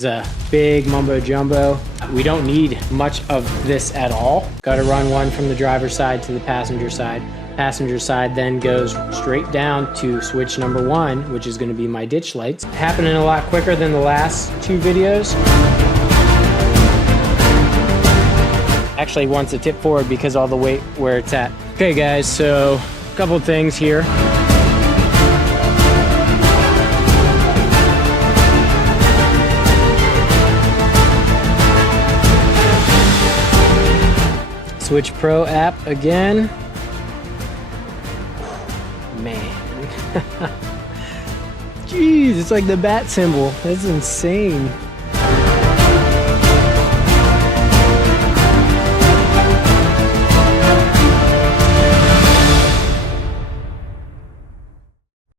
It's a big mumbo jumbo. We don't need much of this at all. Got to run one from the driver's side to the passenger side. Passenger side then goes straight down to switch number 1, which is going to be my ditch lights. Happening a lot quicker than the last 2 videos. Actually wants to tip forward because all the weight where it's at. Okay guys, so a couple things here. Switch Pro app again. Man. Jeez, it's like the bat symbol. That's insane.